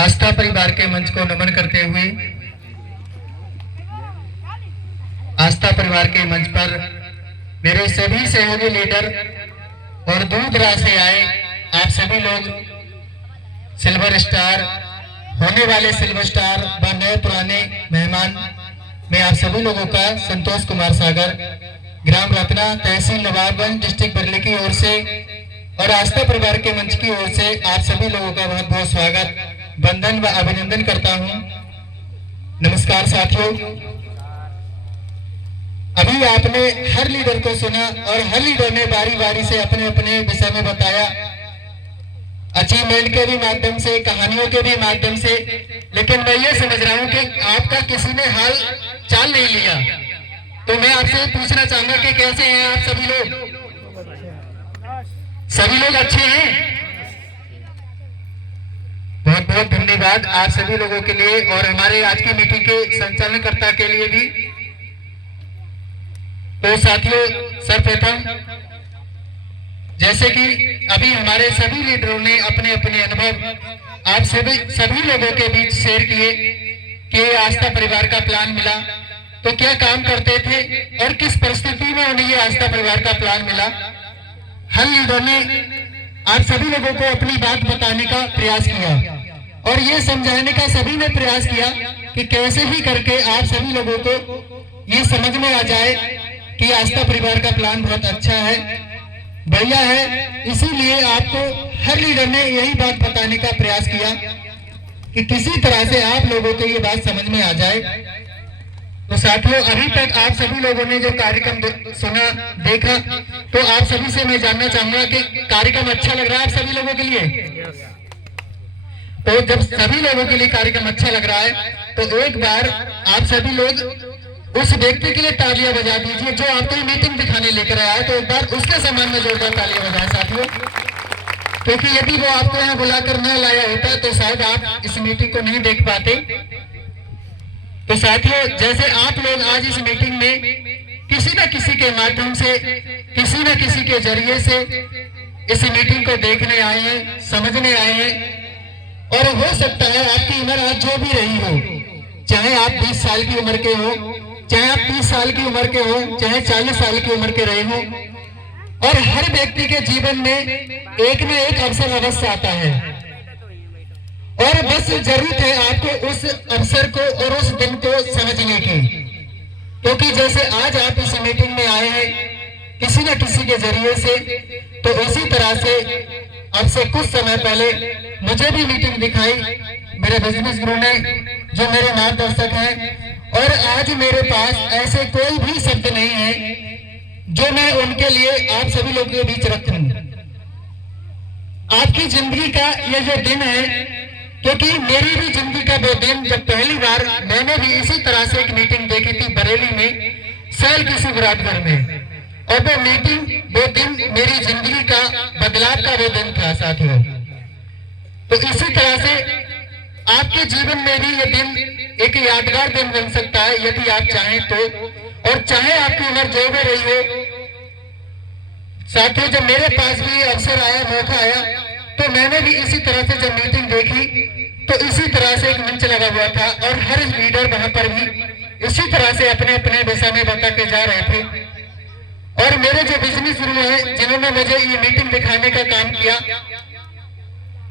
आस्था परिवार के मंच को नमन करते हुए आस्था परिवार के मंच पर मेरे सभी सहयोगी लीडर और दूर दराज से आए आप सभी लोग सिल्वर स्टार होने वाले सिल्वर स्टार व नए पुराने मेहमान, मैं आप सभी लोगों का संतोष कुमार सागर, ग्राम रत्ना, तहसील नवाबगंज, डिस्ट्रिक्ट बरेली की ओर से और आस्था परिवार के मंच की ओर से आप सभी लोगों का बहुत बहुत स्वागत, वंदन व अभिनंदन करता हूं। नमस्कार साथियों, अभी आपने हर लीडर को सुना और हर लीडर ने बारी बारी से अपने अपने विषय में बताया, अचीवमेंट के भी माध्यम से, कहानियों के भी माध्यम से। लेकिन मैं ये समझ रहा हूं कि आपका किसी ने हाल चाल नहीं लिया, तो मैं आपसे पूछना चाहूंगा कि कैसे हैं आप सभी लोग? सभी लोग अच्छे हैं? बहुत बहुत धन्यवाद आप सभी लोगों के लिए और हमारे आज की मीटिंग के संचालनकर्ता के लिए भी। तो साथियों, सर्वप्रथम जैसे कि अभी हमारे सभी लीडरों ने अपने अपने अनुभव आप सभी लोगों के बीच शेयर किए कि आस्था परिवार का प्लान मिला तो क्या काम करते थे और किस परिस्थिति में उन्हें ये आस्था परिवार का प्लान मिला। हर लीडर ने आप सभी लोगों को अपनी बात बताने का प्रयास किया और ये समझाने का सभी ने प्रयास किया कि कैसे भी करके आप सभी लोगों को ये समझ में आ जाए कि आस्था परिवार का प्लान बहुत अच्छा है, बढ़िया है। इसीलिए आपको हर लीडर ने यही बात बताने का प्रयास किया कि किसी तरह से आप लोगों को ये बात समझ में आ जाए। तो साथियों, अभी तक आप सभी लोगों ने जो कार्यक्रम सुना, देखा, तो आप सभी से मैं जानना चाहूंगा कि कार्यक्रम अच्छा लग रहा है आप सभी लोगों के लिए? तो जब सभी लोगों के लिए कार्यक्रम अच्छा लग रहा है तो एक बार आप सभी लोग उस व्यक्ति के लिए तालियां बजा दीजिए जो आपको ये मीटिंग दिखाने लेकर आया है। तो एक बार उसके सम्मान में जोरदार तालियां बजाएं साथियों, क्योंकि यदि वो आपको यहाँ बुलाकर न लाया होता तो शायद आप इस मीटिंग को नहीं देख पाते। तो साथियों, जैसे आप लोग आज इस मीटिंग में किसी न किसी के माध्यम से, किसी न किसी के जरिए से इस मीटिंग को देखने आए हैं, समझने आए हैं, और हो सकता है आपकी उम्र आज जो भी रही हो, चाहे आप 20 साल की उम्र के हो, चाहे आप 30 साल की उम्र के हो, चाहे 40 साल की उम्र के रहे हो, और हर व्यक्ति के जीवन में एक न एक अवसर अवश्य आता है और बस जरूरत है आपको उस अवसर को और उस दिन को समझने की। क्योंकि जैसे आज आप इस मीटिंग में आए हैं किसी न किसी के जरिए से, तो इसी तरह से अब से कुछ समय पहले मुझे भी मीटिंग दिखाई मेरे बिजनेस गुरु ने, जो मेरे मार्गदर्शक हैं, और आज मेरे पास ऐसे कोई भी शब्द नहीं है जो मैं उनके लिए आप सभी लोगों के बीच रखूं। आपकी जिंदगी का ये जो दिन है, क्योंकि मेरी भी जिंदगी का वो दिन जब पहली बार मैंने भी इसी तरह से एक मीटिंग देखी थी बरेली में, सैल की शिवरात्रि में, और वो मीटिंग, वो दिन मेरी जिंदगी का बदलाव का वो दिन था साथियों। तो इसी तरह से आपके जीवन में भी ये दिन एक यादगार दिन बन सकता है यदि आप चाहें तो, और चाहे आपकी उम्र जो भी रही हो। साथियों, जब मेरे पास भी अवसर आया, मौका आया, तो मैंने भी इसी तरह से जब मीटिंग देखी तो इसी तरह से एक मंच लगा हुआ था और हर लीडर वहां पर भी इसी तरह से अपने अपने विषय में बता के जा रहे थे। और मेरे जो बिजनेस गुरु हैं जिन्होंने मुझे ये मीटिंग दिखाने का काम किया,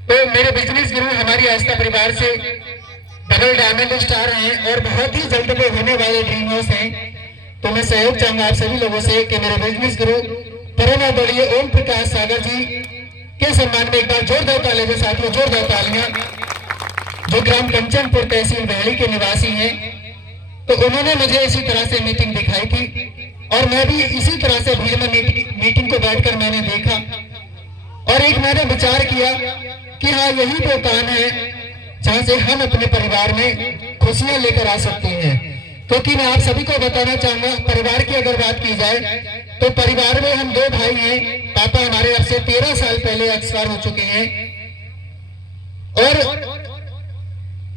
तो मेरे बिजनेस गुरु हमारी आस्था परिवार से डबल डायमंड स्टार हैं और बहुत ही जल्द वो होने वाले ड्रीम हाउस हैं। तो मैं सहयोग चाहूंगा आप सभी लोगों से कि मेरे बिजनेस गुरु परम आदरणीय ओम प्रकाश सागर जी के सम्मान में एक बार जोरदार तालियां दे साथियों, जोरदार तालियां, जो ग्राम कंचनपुर तहसील बरेली के निवासी हैं। तो उन्होंने मुझे इसी तरह से मीटिंग दिखाई थी और मैं भी इसी तरह से भीड़ में मीटिंग को बैठकर मैंने देखा और एक मैंने विचार किया कि हाँ, यही वो काम है जहां से हम अपने परिवार में खुशियां लेकर आ सकते हैं। क्योंकि मैं आप सभी को बताना चाहूंगा, परिवार की अगर बात की जाए तो परिवार में हम 2 भाई हैं। पापा हमारे अब से 13 साल पहले एक्सपायर हो चुके हैं और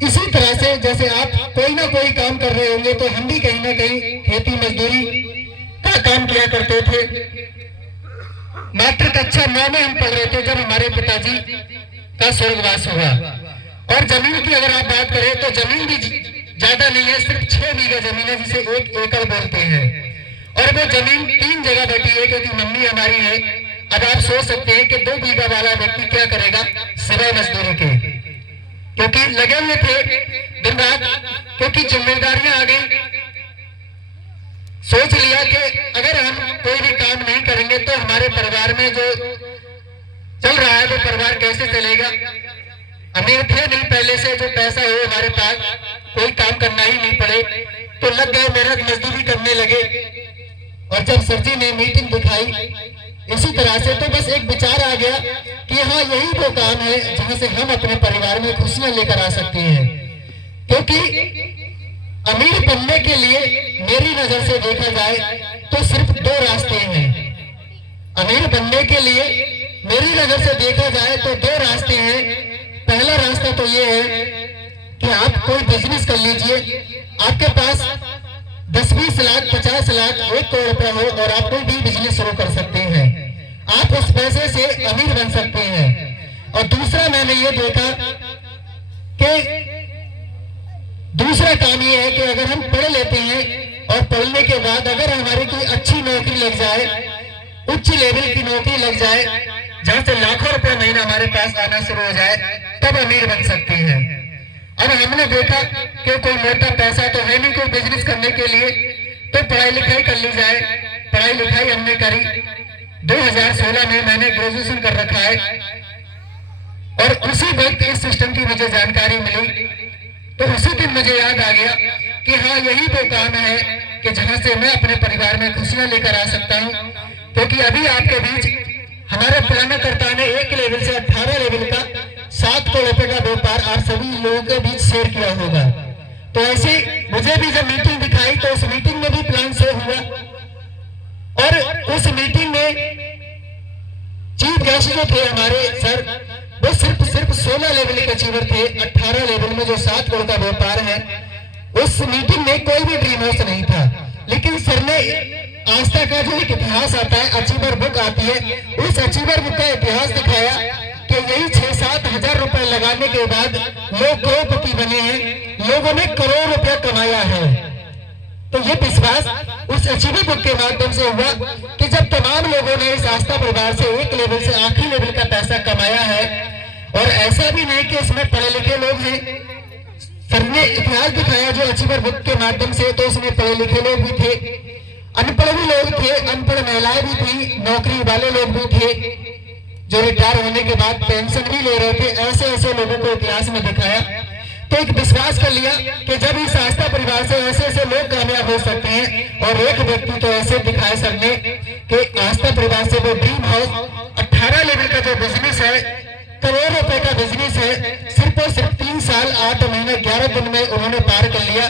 इसी तरह से जैसे आप कोई ना कोई काम कर रहे होंगे तो हम भी कहीं ना कहीं खेती मजदूरी का काम किया करते थे। मात्र कक्षा 9 में हम पढ़ रहे थे जब हमारे पिताजी का स्वर्गवास हुआ और जमीन की अगर आप बात करें तो जमीन भी ज्यादा नहीं है, सिर्फ 6 बीघा जमीन है जिसे 1 एकड़ बोलते हैं। और वो जमीन 3 जगह बैठी है क्योंकि मम्मी हमारी है। अब आप सोच सकते हैं कि 2 बीघा वाला व्यक्ति क्या करेगा सिवाय मजदूरी के, क्योंकि लगे हुए थे दिन रात, क्योंकि जिम्मेदारियां आ गई। सोच लिया कि अगर हम कोई भी काम नहीं करेंगे तो हमारे परिवार में जो चल रहा है वो परिवार कैसे चलेगा। अमीर थे नहीं पहले से, जो पैसा हो हमारे पास, कोई काम करना ही नहीं पड़े तो लग गए मेहनत मजदूरी करने लगे। और जब सर जी ने मीटिंग दिखाई इसी तरह से, तो बस एक विचार आ गया कि हाँ यही वो काम है जहां से हम अपने परिवार में खुशियां लेकर आ सकते हैं। क्योंकि अमीर बनने के लिए मेरी नजर से देखा जाए तो सिर्फ 2 रास्ते हैं। अमीर बनने के लिए मेरी नजर से देखा जाए तो 2 रास्ते हैं। पहला रास्ता तो ये है कि आप कोई बिजनेस कर लीजिए, आपके पास 10-20 लाख 50 लाख 1 करोड़ रुपया हो और आप कोई भी बिजनेस शुरू कर सकते हैं। आप उस पैसे से अमीर बन सकते हैं। और दूसरा मैंने ये देखा कि दूसरा काम ये है कि अगर हम पढ़ लेते हैं और पढ़ने के बाद अगर हमारी कोई अच्छी नौकरी लग जाए, उच्च लेवल की नौकरी लग जाए जहां से लाखों रुपए महीना हमारे पास आना शुरू हो जाए, तब अमीर बन सकते हैं। अब हमने देखा कि कोई मोटा पैसा तो है नहीं कोई बिजनेस करने के लिए, तो पढ़ाई लिखाई कर ली जाए। पढ़ाई लिखाई हमने करी, 2016 में मैंने ग्रेजुएशन कर रखा है। और उसी वक्त इस सिस्टम की मुझे जानकारी मिली तो उसी दिन मुझे याद आ गया कि हाँ यही वो काम है कि जहां से मैं अपने परिवार में खुशियां लेकर आ सकता हूं। क्योंकि अभी आपके बीच हमारे प्लानकर्ता ने 1 लेवल से 18 लेवल का 7 करोड़ रुपए का व्यापार आप सभी लोगों के बीच शेयर किया होगा। तो ऐसे मुझे भी जब मीटिंग दिखाई तो उस मीटिंग में भी प्लान शेयर हुआ। और उस मीटिंग में चीफ गेस्ट जो थे हमारे सर, वो सिर्फ 16 लेवल के अचीवर थे। 18 लेवल में जो 7 करोड़ का व्यापार है, उस मीटिंग में कोई भी ड्रीम हाउस नहीं था। लेकिन सर ने आस्था का जो एक इतिहास आता है, अचीवर बुक आती है, उस अचीवर बुक का इतिहास दिखाया कि यही 6-7 हजार रुपए लगाने के बाद लोग करोड़पति बने हैं, लोगों ने करोड़ रुपया कमाया है। तो ये विश्वास उस अचीवर बुक के माध्यम से हुआ कि जब तमाम लोगों ने इस आस्था परिवार से 1 लेवल से आखिरी लेवल का पैसा कमाया है, और ऐसा भी नहीं कि इसमें पढ़े लिखे लोग हैं, सर ने इतिहास दिखाया जो अचीवर बुक के माध्यम से, तो उसमें पढ़े लिखे लोग भी थे, अनपढ़ भी लोग थे, अनपढ़ महिलाएं भी थी, नौकरी वाले लोग भी थे, जो रिटायर होने के बाद पेंशन भी ले रहे थे। ऐसे ऐसे लोगों को इतिहास में दिखाया। तो एक विश्वास कर लिया कि जब इस आस्था परिवार से ऐसे ऐसे लोग कामयाब हो सकते हैं, और एक व्यक्ति तो ऐसे दिखाए सबने कि आस्था परिवार से वो ड्रीम हाउस 18 लेवल का जो बिजनेस है, करोड़ रुपए का बिजनेस है, सिर्फ और सिर्फ 3 साल 8 महीने 11 दिन में उन्होंने पार कर लिया।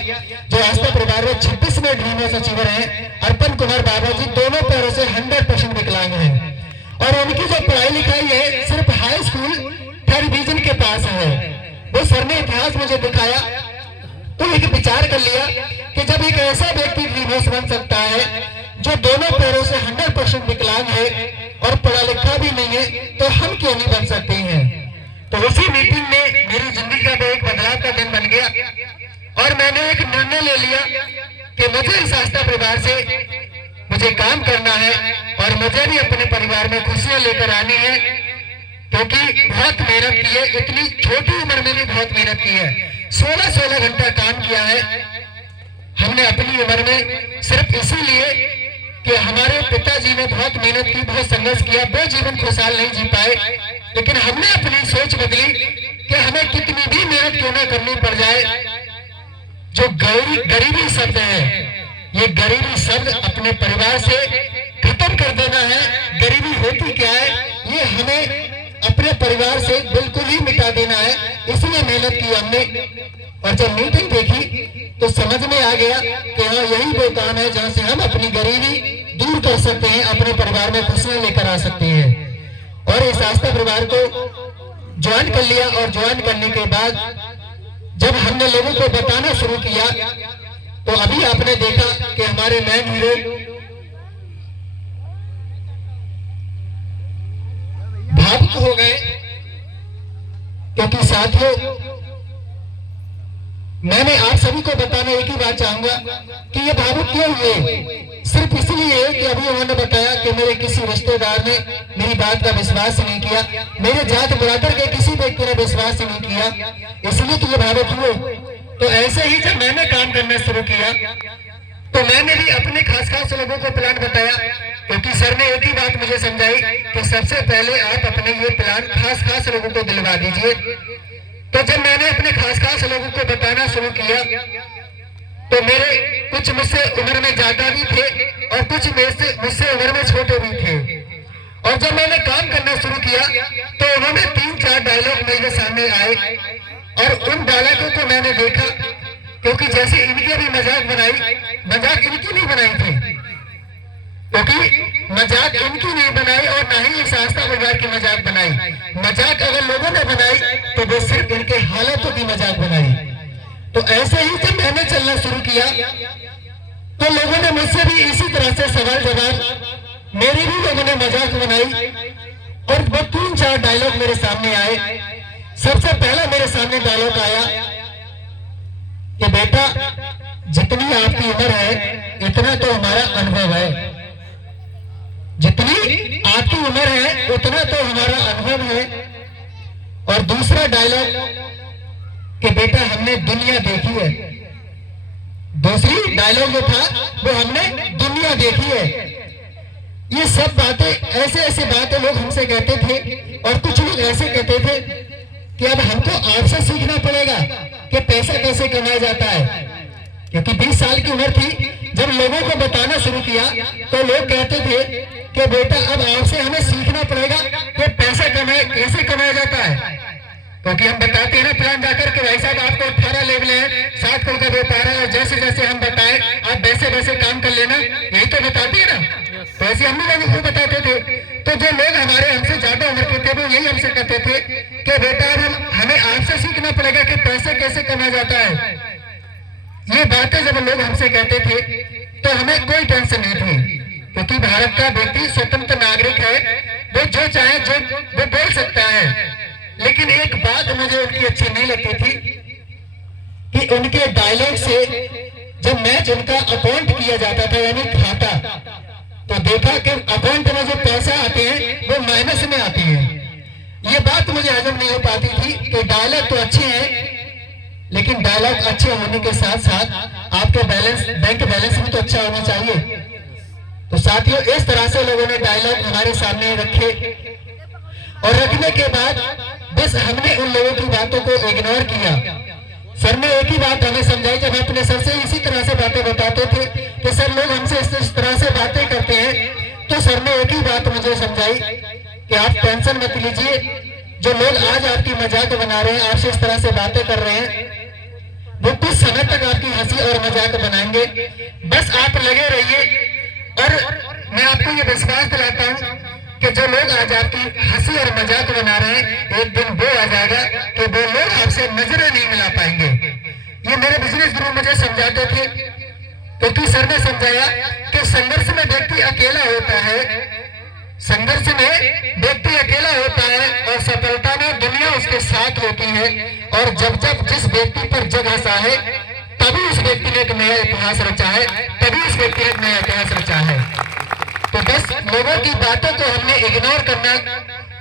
जो आस्था परिवार में 26वें ड्रीम हाउस अचीवर हैं अर्पण कुमार बाबा जी, दोनों पैरों से 100% विकलांग हैं। और उनकी जो पढ़ाई लिखाई है सिर्फ हाई स्कूल 3rd डिवीजन के पास है। वो सर ने इतिहास मुझे दिखाया तो एक विचार कर लिया कि जब एक ऐसा व्यक्ति ड्रीम हाउस बन सकता है जो दोनों पैरों से 100% विकलांग है और पढ़ा लिखा भी नहीं है, तो हम क्यों नहीं बन सकते हैं। तो उसी मीटिंग में मेरी जिंदगी का एक बदलाव का दिन बन गया और मैंने एक निर्णय ले लिया कि मुझे इस आस्था परिवार से मुझे काम करना है और मुझे भी अपने परिवार में खुशियां लेकर आनी है। क्योंकि बहुत मेहनत की है, इतनी छोटी उम्र में भी बहुत मेहनत की है, 16 घंटा काम किया है हमने अपनी उम्र में, सिर्फ इसीलिए कि हमारे पिताजी ने बहुत मेहनत की, बहुत संघर्ष किया, वो जीवन खुशहाल नहीं जी पाए। लेकिन हमने अपनी सोच बदली कि हमें कितनी भी मेहनत क्यों ना करनी पड़ जाए, जो गरीबी शब्द है, ये गरीबी शब्द अपने परिवार से खत्म कर देना है। गरीबी होती क्या है, ये हमें अपने परिवार से बिल्कुल ही मिटा देना है। इसलिए मेहनत की हमने, और जब मीटिंग देखी तो समझ में आ गया कि हाँ यही वो काम है जहां से हम अपनी गरीबी दूर कर सकते हैं, अपने परिवार में खुशियां लेकर आ सकते हैं। और इस आस्था परिवार को ज्वाइन कर लिया, और ज्वाइन करने के बाद जब हमने लोगों को बताना शुरू किया तो अभी आपने देखा कि हमारे मैन हीरो भावुक हो गए। क्योंकि साथियों मैंने आप सभी को बताना एक ही बात चाहूंगा कि ये भावुक क्यों हुए, सिर्फ इसलिए कि अभी उन्होंने बताया कि मेरे किसी रिश्तेदार ने मेरी बात का विश्वास नहीं किया, मेरे जात बरादर के किसी व्यक्ति ने विश्वास नहीं किया, इसलिए तो ये भावुक हुए। तो ऐसे ही जब मैंने काम करना शुरू किया तो मैंने भी अपने खास खास लोगों को प्लान बताया, क्योंकि सर ने एक ही बात मुझे समझाई कि सबसे पहले आप अपने ये प्लान खास खास लोगों को दिलवा दीजिए। तो जब मैंने अपने खास खास लोगों को बताना शुरू किया तो मेरे कुछ मुझसे उम्र में ज्यादा भी थे और कुछ मुझसे उम्र में छोटे भी थे। और जब मैंने काम करना शुरू किया तो उन्होंने 3-4 डायलॉग मेरे सामने आए और उन डायलॉगों को मैंने देखा, क्योंकि जैसे इनकी भी मजाक बनाई, मजाक इनकी नहीं बनाई थी, क्योंकि मजाक इनकी नहीं बनाई और ना ही इस आस्था परिवार की मजाक बनाई। मजाक अगर लोगों ने बनाई तो वो सिर्फ इनके हालातों की मजाक बनाई। तो ऐसे ही जब मैंने चलना शुरू किया तो लोगों ने मुझसे भी इसी तरह से सवाल जवाब, मेरी भी लोगों ने मजाक बनाई और वो 3-4 डायलॉग मेरे सामने आए। सबसे पहला मेरे सामने डायलॉग आया कि बेटा, जितनी आपकी उम्र है इतना तो हमारा अनुभव है, जितनी आपकी उम्र है उतना तो हमारा अनुभव है। और दूसरा डायलॉग कि बेटा, हमने दुनिया देखी है। दूसरी डायलॉग जो था वो हमने दुनिया देखी है। ये सब बातें, ऐसे ऐसे बातें लोग हमसे कहते थे और कुछ लोग ऐसे कहते थे कि अब हमको आपसे सीखना पड़ेगा कि पैसा कैसे कमाया जाता है, क्योंकि 20 साल की उम्र थी। जब लोगों को बताना शुरू किया तो लोग कहते थे कि बेटा, अब आपसे हमें सीखना पड़ेगा कि पैसा कैसे कमाया जाता है, क्योंकि हम बताते हैं ना प्लान जाकर के भाई साहब आपको 18 लेवल है, 7 करोड़ का व्यापार है, और जैसे जैसे हम बताएं आप वैसे वैसे काम कर लेना, यही तो बताते हैं ना। तो ऐसे हम लोग को बताते थे। तो जो लोग हमारे हमसे ज्यादा उम्र के थे वो यही हमसे कहते थे कि बेटा, अब हमें आपसे सीखना पड़ेगा कि पैसा कैसे कमाया जाता है। ये बातें जब लोग हमसे कहते थे तो हमें कोई टेंशन नहीं थी, क्योंकि भारत का व्यक्ति स्वतंत्र नागरिक है, वो जो चाहे वो बोल सकता है। लेकिन एक बात मुझे उनकी अच्छी नहीं लगती थी कि उनके डायलॉग से जब मैच उनका अकाउंट किया जाता था, यानी खाता, तो देखा कि अकाउंट में जो पैसा आते हैं वो माइनस में आती है। ये बात मुझे हजम नहीं हो पाती थी कि डायलॉग तो अच्छे हैं, लेकिन डायलॉग अच्छे होने के साथ साथ आपके बैंक बैलेंस भी तो अच्छा होना चाहिए। तो साथियों, इस तरह से लोगों ने डायलॉग हमारे सामने रखे और रखने के बाद बस हमने उन लोगों की बातों को इग्नोर किया। सर ने एक ही बात हमें समझाई, जब अपने सर से इसी तरह से बातें बताते थे कि सर लोग हमसे इस तरह से बातें करते हैं, तो सर ने एक ही बात मुझे समझाई कि आप टेंशन मत लीजिए, जो लोग आज आपकी मजाक बना रहे हैं, आपसे इस तरह से बातें कर रहे हैं, वो कुछ समय तक आपकी हंसी और मजाक बनाएंगे, बस आप लगे रहिए। और मैं आपको ये विश्वास दिलाता हूँ कि जो लोग आज आपकी हंसी और मजाक बना रहे हैं, एक दिन वो आ जाएगा कि वो लोग आपसे नजरें नहीं मिला पाएंगे। ये मेरे बिजनेस गुरु मुझे समझाते थे, क्योंकि सर ने समझाया कि संघर्ष में व्यक्ति अकेला होता है, संघर्ष में व्यक्ति अकेला होता है और सफलता में दुनिया उसके साथ होती है। और जब जब जिस व्यक्ति पर जग हंसा है तभी उस व्यक्ति ने एक नया इतिहास रचा है, तभी उस व्यक्ति ने एक नया इतिहास रचा है। तो बस लोगों की बातों को हमने इग्नोर करना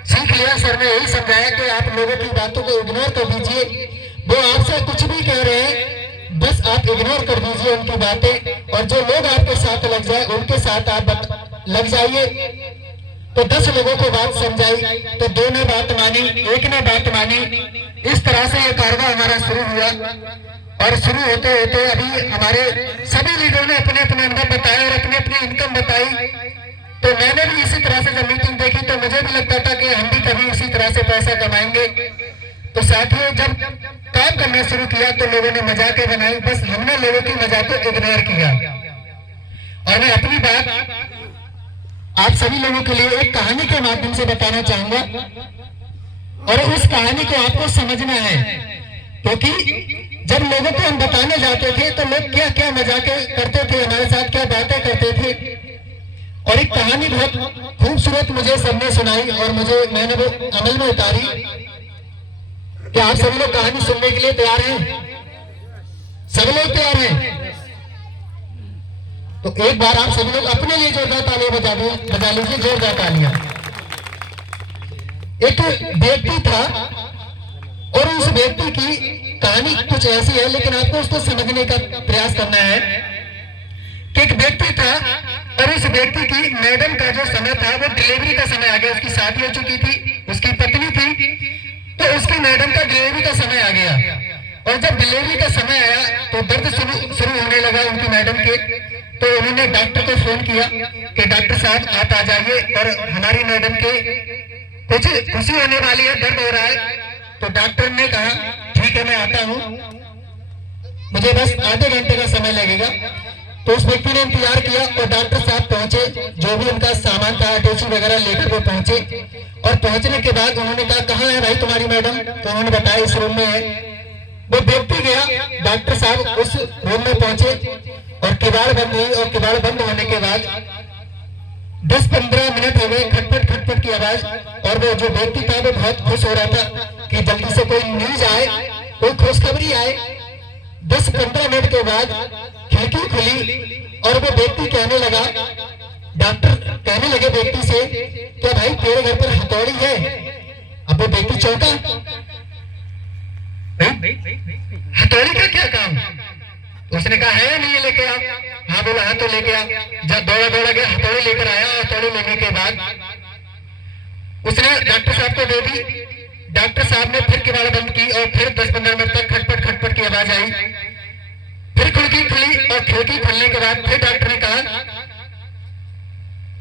सीख लिया। सर ने यही समझाया कि आप लोगों की बातों को इग्नोर कर दीजिए, वो आपसे कुछ भी कह रहे हैं बस आप इग्नोर कर दीजिए उनकी बातें, और जो लोग आपके साथ लग जाए उनके साथ आप लग जाइए। तो 10 लोगों को बात समझाई तो 2 ने बात मानी, 1 ने बात मानी। इस तरह से ये कारवां हमारा शुरू हुआ। और शुरू होते होते अभी हमारे सभी लीडरों ने अपने अपने अनुभव बताए और अपनी अपनी इनकम बताई। तो मैंने भी इसी तरह से जब मीटिंग देखी तो मुझे भी लगता था कि हम भी कभी इसी तरह से पैसा कमाएंगे। तो साथियों, जब काम करना शुरू किया तो लोगों ने मजाकें बनाई, बस हमने लोगों की मजाक को इग्नोर किया। और मैं अपनी बात आप सभी लोगों के लिए एक कहानी के माध्यम से बताना चाहूंगा, और उस कहानी को आपको समझना है, क्योंकि जब लोगों को हम बताने जाते थे तो लोग क्या क्या मजाकें करते थे, हमारे साथ क्या बातें करते थे। और एक कहानी बहुत खूबसूरत मुझे सबने सुनाई और मैंने वो अमल में उतारी। क्या आप सभी लोग कहानी सुनने के लिए तैयार हैं? सब लोग तैयार हैं? तो एक बार आप सभी लोग अपने लिए जोरदार तालियां बजा लीजिए, जोरदार तालियां। एक व्यक्ति था और उस व्यक्ति की कहानी कुछ ऐसी है, लेकिन आपको उसको समझने का प्रयास करना है कि एक व्यक्ति था और उस व्यक्ति की मैडम का जो समय था वो डिलीवरी का समय आ गया। उसकी शादी हो चुकी थी, उसकी पत्नी थी, तो उसकी मैडम का डिलीवरी का समय आ गया। और जब डिलीवरी का समय आया तो दर्द शुरू होने लगा उनकी मैडम के। तो उन्होंने डॉक्टर को फोन किया कि डॉक्टर साहब आप आ जाइए और हमारी मैडम के कुछ खुशी होने वाली है, दर्द हो रहा है। तो डॉक्टर ने कहा ठीक है मैं आता हूँ, मुझे बस आधे घंटे का समय लगेगा। तो उस व्यक्ति ने इंतजार किया और डॉक्टर साहब पहुंचे, जो भी उनका सामान था अटैची वगैरह लेकर वो पहुंचे। और पहुंचने के बाद उन्होंने कहा कहाँ है भाई तुम्हारी मैडम? तो उन्होंने बताया इस रूम में है। वो व्यक्ति गया, डॉक्टर साहब उस रूम में पहुंचे और किवाड़ बंद हुई। और किवाड़ बंद होने के बाद 10-15 मिनट हो गए, खटपट खटपट की आवाज। और वो जो व्यक्ति था वो बहुत खुश हो रहा था कि जल्दी से कोई न्यूज आए, कोई खुशखबरी आए। 10-15 मिनट के बाद खिड़की खुली और वो व्यक्ति कहने लगा, डॉक्टर कहने लगे व्यक्ति से क्या भाई तेरे घर पर हथौड़ी है? अब वो व्यक्ति चौंका, हथौड़ी का क्या काम? उसने कहा है नहीं लेके आ। हाँ बोला हाँ तो लेके आ। जब दौड़ा गया, हथौड़ी लेकर आया। हथौड़ी लेने के बाद उसने डॉक्टर साहब को दे दी। डॉक्टर साहब ने फिर किवाड़ बंद की और फिर 10-15 मिनट तक खटपट खटपट की आवाज आई। फिर खिड़की खुली और खिड़की खुलने के बाद फिर डॉक्टर ने कहा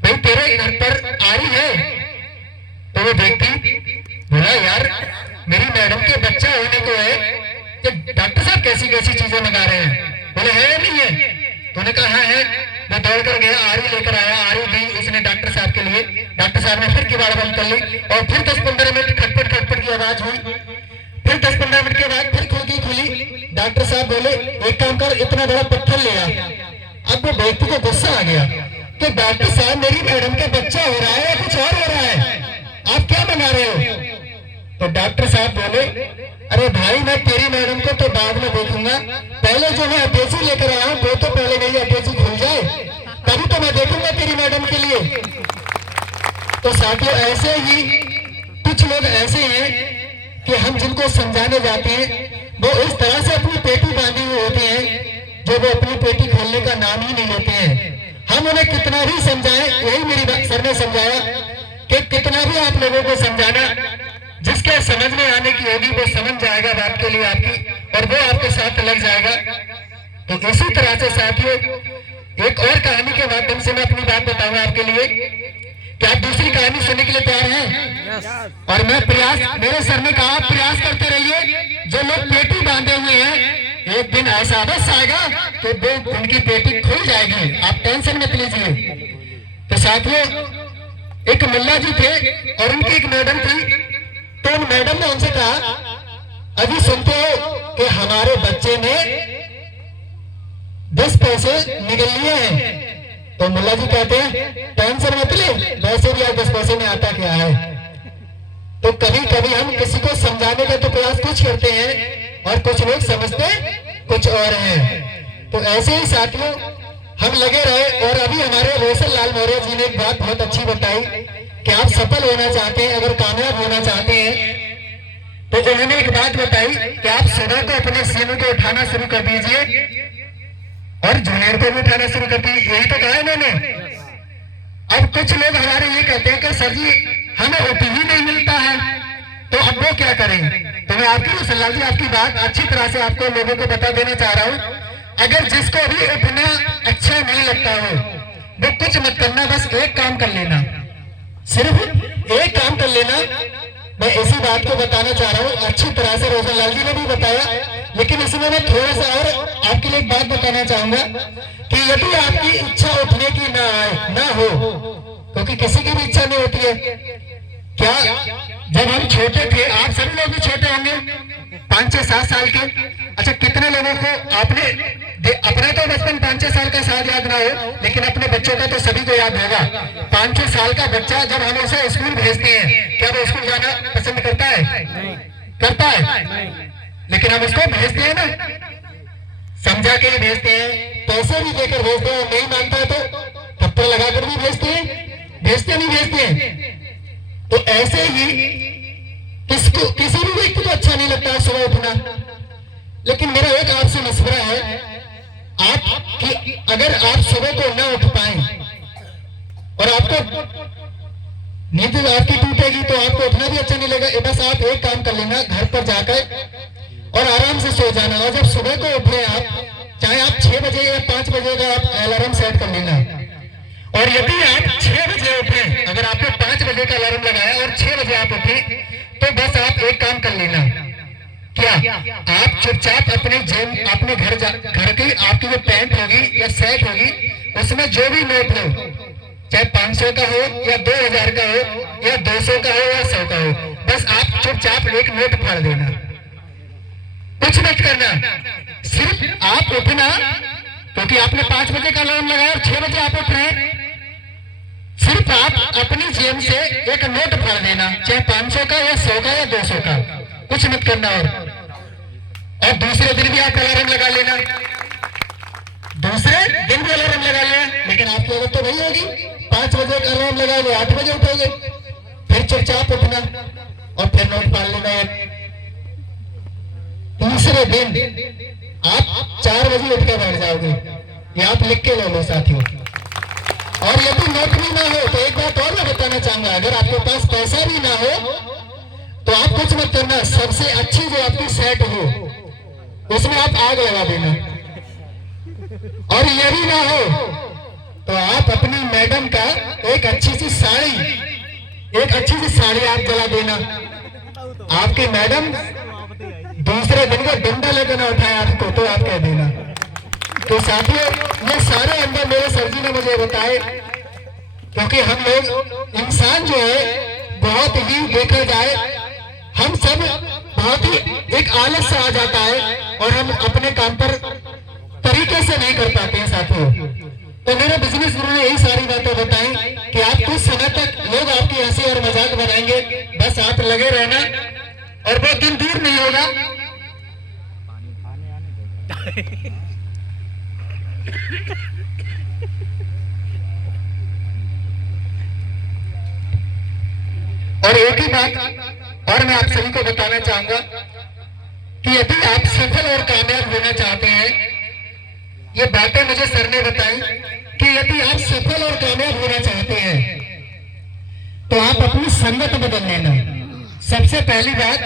भाई तेरे घर पर आरी है? तो वो व्यक्ति बोला यार मेरी मैडम के बच्चा होने को है, कि डॉक्टर साहब कैसी कैसी चीजें मंगा रहे हैं। बोले है नहीं है? तो उन्होंने कहा हाँ है। वो दौड़ कर गया, आरी लेकर आया, आरी दी उसने डॉक्टर साहब के लिए। डॉक्टर साहब ने फिर किवाड़ बंद कर ली और फिर 10-15 मिनट खटपट खटपट की आवाज हुई। फिर 10-15 मिनट के बाद फिर खिड़की खुली। डॉक्टर साहब बोले एक काम कर, इतना बड़ा पत्थर ले आ। अब वो व्यक्ति को गुस्सा आ गया कि डॉक्टर साहब मेरी मैडम का बच्चा हो रहा है या कुछ और हो रहा है, आप क्या बना रहे हो? तो डॉक्टर साहब बोले अरे भाई मैं तेरी मैडम को तो बाद में देखूंगा, पहले जो मैं अटैची लेकर आया हूं वो तो पहले मेरी अटैची खुल जाए, तभी तो मैं देखूंगा तेरी मैडम के लिए। तो साथियों ऐसे ही कुछ लोग ऐसे हैं कि हम जिनको समझाने जाते हैं वो इस तरह से अपनी पेटी बांधी हुई होती है जो वो अपनी पेटी खोलने का नाम ही नहीं लेते हैं। हम उन्हें कितना भी समझाएं, यही मेरी सर ने समझाया कि कितना भी आप लोगों को समझाना, जिसके समझ में आने की होगी वो समझ जाएगा बात के लिए आपकी, और वो आपके साथ लग जाएगा। तो इसी तरह से साथियों एक और कहानी के माध्यम से मैं अपनी बात बताऊंगा आपके लिए। क्या आप दूसरी कहानी सुनने के लिए तैयार हैं? और मैं प्रयास, मेरे सर ने कहा प्रयास करते रहिए। जो लोग पेटी बांधे हुए हैं एक दिन ऐसा अवश्य आएगा कि वो उनकी पेटी खुल जाएगी, आप टेंशन मत लीजिए। तो साथियों एक मुल्ला जी थे और उनकी एक मैडम थी। तो उन मैडम ने उनसे कहा अभी सुनते हो कि हमारे बच्चे ने 10 पैसे निकल लिए हैं। तो मुल्ला जी कहते हैं टेंशन मत ले, वैसे भी 10 पैसे में आता क्या है। तो कभी कभी हम किसी को समझाने का तो प्रयास कुछ करते हैं और कुछ लोग समझते कुछ और हैं। तो ऐसे ही साथियों हम लगे रहे। और अभी हमारे रोशन लाल मौर्य जी ने एक बात बहुत अच्छी बताई कि आप सफल होना चाहते हैं, अगर कामयाब होना चाहते हैं, तो उन्होंने एक बात बताई कि आप सुबह को अपने सीने को उठाना शुरू कर दीजिए और जूनियर को भी उठाना शुरू कर दीजिए। यही तो कहा इन्होंने। अब कुछ लोग हमारे ये कहते हैं कि सर जी हमें ओटी ही नहीं मिलता है, तो अब वो क्या करें? तो मैं आपकी रोशन लाल जी आपकी बात अच्छी तरह से आपको लोगों को बता देना चाह रहा हूँ। अगर जिसको भी उठना अच्छा नहीं लगता हो वो कुछ मत करना, बस एक काम कर लेना, सिर्फ एक काम कर लेना। मैं इसी बात को बताना चाह रहा हूँ। अच्छी तरह से रोशन लाल जी ने भी बताया, लेकिन इसमें मैं थोड़ा सा और आपके लिए एक बात बताना चाहूंगा कि यदि आपकी इच्छा उठने की ना हो, क्योंकि किसी की भी इच्छा नहीं होती है। क्या जब हम छोटे थे, आप सभी लोग भी छोटे होंगे, 5-6-7 साल के, अच्छा कितने लोगों को आपने अपना तो बचपन 5-6 साल का शायद याद ना हो, लेकिन अपने बच्चों का तो सभी को याद होगा। 5-6 साल का बच्चा जब हम उसे स्कूल भेजते हैं, क्या वो स्कूल जाना पसंद करता है? करता है, लेकिन हम उसको भेजते हैं ना। समझा के ही भेजते हैं, पैसे भी देकर भेजते हैं, नहीं मानता तो थप्पड़ लगाकर भी भेजते हैं, भेजते नहीं भेजते हैं। तो ऐसे ही किसको किसी भी व्यक्ति को अच्छा नहीं लगता है सुबह उठना। लेकिन मेरा एक आपसे मशवरा है, आप कि अगर आप सुबह को न उठ पाए और आपको नींद आपकी टूटेगी तो आपको उठना भी अच्छा नहीं लगेगा। बस आप एक काम कर लेना, घर पर जाकर और आराम से सो जाना, और जब सुबह को उठे आप, चाहे आप 6 बजे या 5 बजे का आप अलार्म सेट कर लेना। और यदि आप 6 बजे उठे, अगर आपने 5 बजे का अलार्म लगाया और 6 बजे आप उठे, तो बस आप एक काम कर लेना, क्या आप चुपचाप अपने अपने घर की आपकी जो पैंट होगी या सेट होगी, उसमें जो भी नोट हो, चाहे 500 का हो या 2000 का हो या 200 का हो या 100 का हो, बस आप चुपचाप एक नोट फाड़ देना, कुछ मत करना। सिर्फ आप उठना, क्योंकि आपने 5 बजे का अलार्म लगाया और 6 बजे आप उठ रहे हैं, सिर्फ आप अपनी जेब से एक नोट फाड़ देना, चाहे 500 का या 100 का या 200 का, कुछ मत करना। और दूसरे दिन भी आप अलार्म लगा लेना, दूसरे दिन भी अलार्म लगा लेना, लेकिन आपकी आदत तो नहीं होगी 5 बजे का अलार्म लगाओगे 8 बजे उठोगे, फिर चुपचाप उठना और फिर नोट फाड़ लेना। तीसरे दिन आप 4 बजे उठ के बैठ जाओगे, ये आप लिख के ले लो साथियों। और यदि नोट भी ना हो तो एक बात और मैं बताना चाहूंगा, अगर आपके पास पैसा भी ना हो तो आप कुछ मत करना, सबसे अच्छी जो आपकी सेट हो उसमें आप आग लगा देना। और ये भी ना हो तो आप अपनी मैडम का एक अच्छी सी साड़ी आप जला देना, आपकी मैडम दूसरे दिन को डंडा लेकर ना उठाए आपको तो आप कह देना। तो साथियों, ये सारे अंदर मेरे सर जी ने मुझे बताए, क्योंकि हम लोग इंसान जो है बहुत ही देखा जाए, हम सब बहुत ही एक आलस से आ जाता है और हम अपने काम पर तरीके से नहीं कर पाते हैं साथियों। तो मेरे बिजनेस गुरु ने यही सारी बातें बताई कि आप कुछ समय तक लोग आपकी हंसी और मजाक बनाएंगे, बस आप लगे रहना और वो दिन दूर नहीं होगा। और एक ही बात और मैं आप सभी को बताना चाहूंगा कि यदि आप सफल और कामयाब होना चाहते हैं, ये बातें मुझे सर ने बताई कि यदि आप सफल और कामयाब होना चाहते हैं तो आप अपनी संगत बदल लेना। सबसे पहली बात,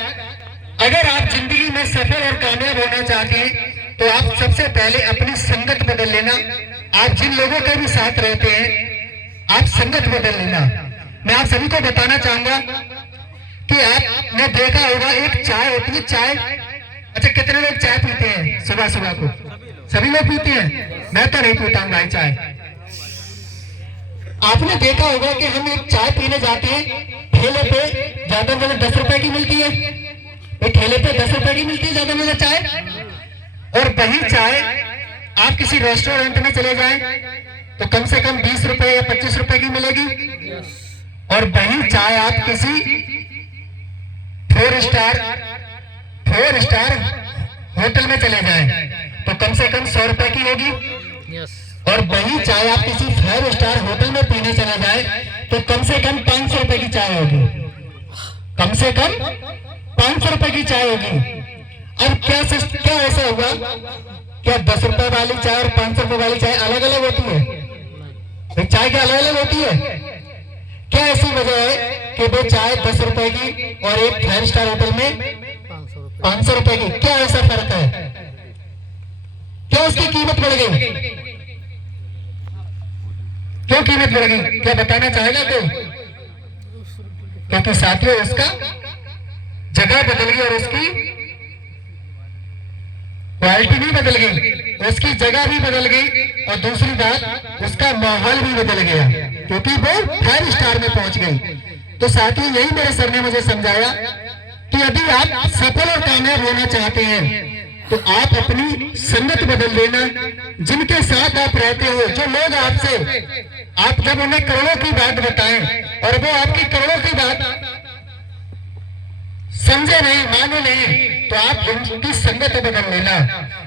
अगर आप जिंदगी में सफल और कामयाब होना चाहते हैं तो आप सबसे पहले अपनी संगत बदल लेना। आप जिन लोगों के भी साथ रहते हैं आप संगत बदल लेना। मैं आप सभी को बताना चाहूंगा कि आपने देखा होगा एक चाय होती है, चाय, अच्छा कितने लोग चाय पीते हैं सुबह सुबह को? सभी लोग पीते हैं, मैं तो नहीं पीता हूँ भाई चाय। आपने देखा होगा कि हम एक चाय पीने जाते हैं, ठेले पे ज्यादा ज्यादा 10 रुपए की मिलती है, ठेले पे 10 रुपए की मिलती है ज्यादा ज्यादा चाय। और वही चाय आप किसी रेस्टोरेंट में चले जाएं तो कम से कम 20 रुपए या 25 रुपए की मिलेगी। और वही चाय आप किसी 4 स्टार होटल में चले जाएं तो कम से कम 100 रुपए की होगी। और वही चाय आप किसी 5 स्टार होटल में पीने चले जाए तो कम से कम 500 रुपए की चाय होगी, कम से कम 500 रुपए की चाय होगी। अब क्या ऐसा होगा, क्या 10 रुपए वाली चाय और 500 रुपए वाली चाय अलग अलग होती है? चाय क्या अलग अलग होती है? क्या ऐसी वजह है कि वो चाय 10 रुपए की और एक 5 स्टार होटल में 500 रुपए की, क्या ऐसा फर्क है? क्या उसकी कीमत बढ़ गई? क्यों कीमत बढ़ गई? क्या बताना चाहेगा कोई? क्योंकि साथियों उसका जगह बदल गई और उसकी क्वालिटी भी बदल गई, उसकी जगह भी बदल गई और दूसरी बात उसका माहौल भी बदल गया क्योंकि वो 5 स्टार में पहुंच गई। तो साथियों यही मेरे सर ने मुझे समझाया कि यदि आप सफल और कामयाब होना चाहते हैं तो आप अपनी संगत बदल लेना। जिनके साथ आप रहते हो, जो लोग आपसे, आप जब उन्हें करोड़ों की बात बताएं और वो आपकी करोड़ों की बात समझे नहीं, माने नहीं, तो आप उनकी संगत बदल लेना।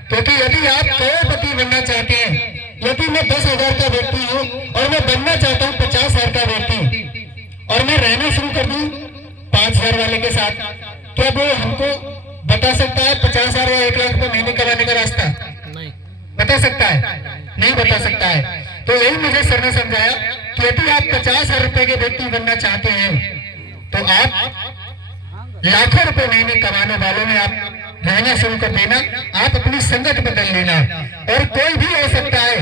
क्योंकि यदि आप करोड़पति बनना चाहते हैं, यदि मैं 10,000 का व्यक्ति हूँ और मैं बनना चाहता हूँ 50,000 का व्यक्ति, और मैं रहना शुरू कर दूं 5,000 वाले के साथ, क्या वो हमको बता सकता है 50,000 या 1 लाख रुपए महीने कमाने का रास्ता? नहीं बता सकता है, नहीं बता सकता है। तो यही मुझे सर ने समझाया कि यदि आप 50,000 रुपए के व्यक्ति बनना चाहते हैं तो आप लाखों रुपए महीने कमाने वालों में आप रहना शुरू कर देना, आप अपनी संगत बदल लेना। और कोई भी हो सकता है,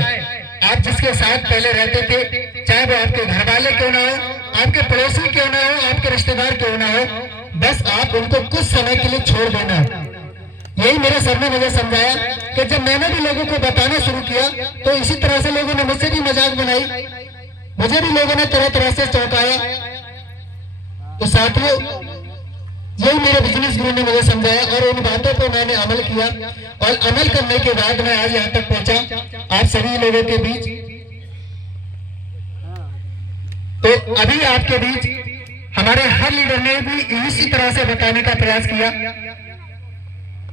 आप जिसके साथ पहले रहते थे, चाहे वो आपके घर वाले क्यों ना हो, आपके पड़ोसी क्यों ना हो, आपके रिश्तेदार क्यों ना हो, बस आप उनको कुछ समय के लिए छोड़ देना। यही मेरे सर ने मुझे समझाया कि जब मैंने भी लोगों को बताना शुरू किया तो इसी तरह से लोगों ने मुझसे भी मजाक बनाई, मुझे भी लोगों ने तरह तरह से चौंकाया। तो साथियों, यही मेरे बिजनेस गुरु ने मुझे समझाया और उन बातों पर मैंने अमल किया, और अमल करने के बाद मैं आज यहाँ तक पहुंचा आप सभी लोगों के बीच। तो अभी आपके बीच हमारे हर लीडर ने भी इसी तरह से बताने का प्रयास किया।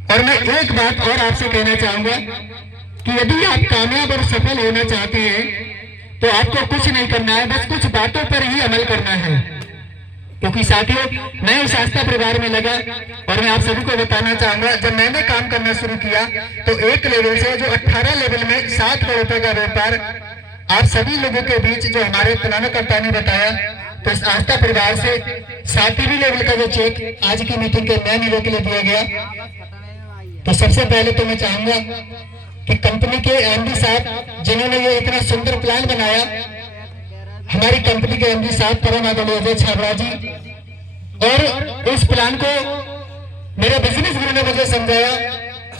और मैं एक बात और आपसे कहना चाहूंगा कि यदि आप कामयाब और सफल होना चाहते हैं तो आपको कुछ नहीं करना है, बस कुछ बातों पर ही अमल करना है। क्योंकि साथियों, मैं इस आस्था परिवार में लगा और मैं आप सभी को बताना चाहूंगा, जब मैंने काम करना शुरू किया तो 1 लेवल से जो 18 लेवल में 7 करोड़ रुपए का व्यापार आप सभी लोगों के बीच जो हमारे प्लानकर्ता ने बताया, तो इस आस्था परिवार से 7वीं लेवल का जो चेक आज की मीटिंग के नए हीरो के लिए दिया गया। तो सबसे पहले तो मैं चाहूंगा कि कंपनी के एमडी साहब जिन्होंने ये इतना सुंदर प्लान बनाया, हमारी कंपनी के एमडी साहब परम आदरणीय अजय छाबड़ा जी, और उस प्लान को मेरे बिजनेस गुरु ने मुझे समझाया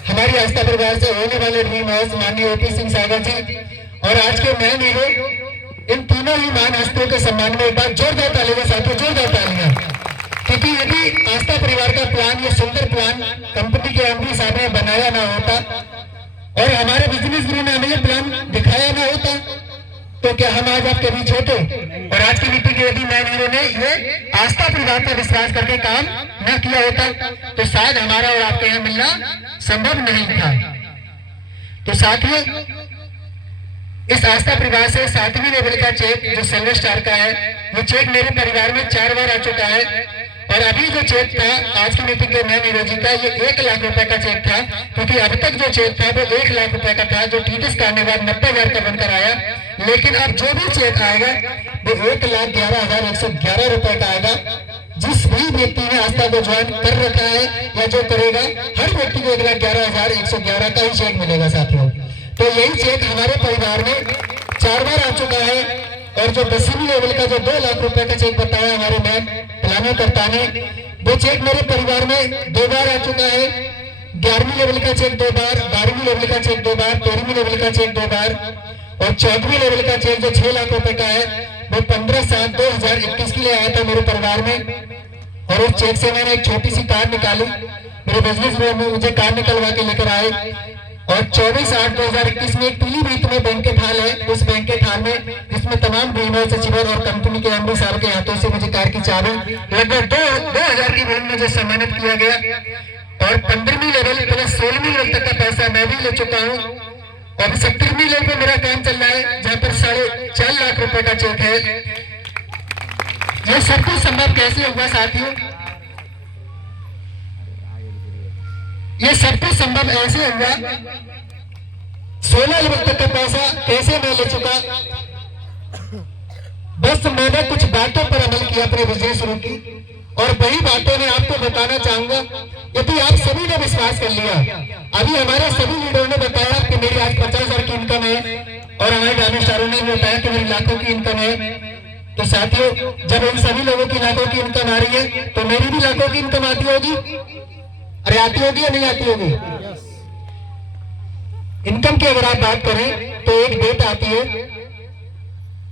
हमारी आस्था परिवार से होने वाले ड्रीम हाउस माननीय ओपी सिंह सागर जी और आज के नए हीरो, इन तीनों ही महान हस्तियों के सम्मान में एक बार जोरदार तालियां साथियों, जोरदार तालियां। क्योंकि यदि आस्था परिवार का प्लान, ये सुंदर प्लान कंपनी के एमडी साहब ने बनाया ना होता और हमारे बिजनेस गुरु ने हमें ये प्लान दिखाया ना होता, तो क्या हम आज आपके बीच होते? और आज की मीटिंग के यदि नए हीरो ने ये आस्था परिवार पर विश्वास करके काम न किया होता तो शायद हमारा और आपके यहाँ मिलना संभव नहीं था। तो साथियों, इस आस्था परिवार से 7वीं लेवल का चेक जो सिल्वर स्टार का है, वो चेक मेरे परिवार में 4 बार आ चुका है। और अभी जो चेक था आज की मीटिंग के नए हीरो जी का, ये 1 लाख रुपए का चेक था, क्योंकि अब तक जो चेक था वो 1 लाख रुपए का था, जो टीटीएस करने बाद 90,000 का बनकर आया। लेकिन अब जो भी चेक आएगा वो 1,11,111 रुपए का आएगा। जिस भी व्यक्ति ने आस्था को ज्वाइन कर रखा है या जो करेगा, हर व्यक्ति को 1,11,111 का ही चेक मिलेगा साथियों। तो यही चेक हमारे परिवार में 4 बार आ चुका है। और जो 10वीं लेवल का जो 2 लाख रुपए का चेक बताया हमारे मैम प्लानकर्ता ने, वो चेक मेरे परिवार में 2 बार आ चुका है। 11वीं लेवल का चेक 2 बार, 12वीं लेवल का चेक 2 बार, 13वीं लेवल का चेक 2 बार, और 14वीं लेवल का चेक जो 6 लाख रुपए का है वो 15/7/2021 के लिए आया था मेरे परिवार में। और उस चेक से मैंने एक छोटी सी कार निकाली, मेरे बिजनेस में मुझे कार निकलवा के लेकर आए। और 24/8/2021 में एक पीलीभीत में बैंक थाल है, उस बैंक थाल में जिसमें तमाम बीमा सचिवर और कंपनी के एमडी साहब के हाथों से मुझे कार की चाबी लगभग 2,000 की भीड़ में मुझे सम्मानित किया गया। और 15वीं लेवल प्लस 16वीं लेवल तक का पैसा मैं भी ले चुका हूँ। और 17वीं लेवल पे मेरा काम चल रहा है, जहाँ पर 4.5 लाख रुपए का चेक है। ये सब कुछ संभव कैसे हुआ साथियों? ये सब कुछ संभव ऐसे हुआ, 16 लेवल तक का पैसा कैसे मैं ले चुका? बस मैंने कुछ बातों पर अमल किया अपने बिजनेस शुरू की, और वही बातें मैं आपको बताना चाहूंगा। यदि आप सभी ने विश्वास कर लिया, अभी हमारे सभी लीडरों ने बताया कि मेरी आज 50,000 की इनकम है, और हमारे डायमंड स्टारों ने भी बताया कि मेरी लाखों की इनकम है। तो साथियों, जब इन सभी लोगों की लाखों की इनकम आ रही है तो मेरी भी लाखों की इनकम आती होगी। अरे आती होगी या नहीं आती होगी? इनकम की अगर आप बात करें तो एक डेट आती है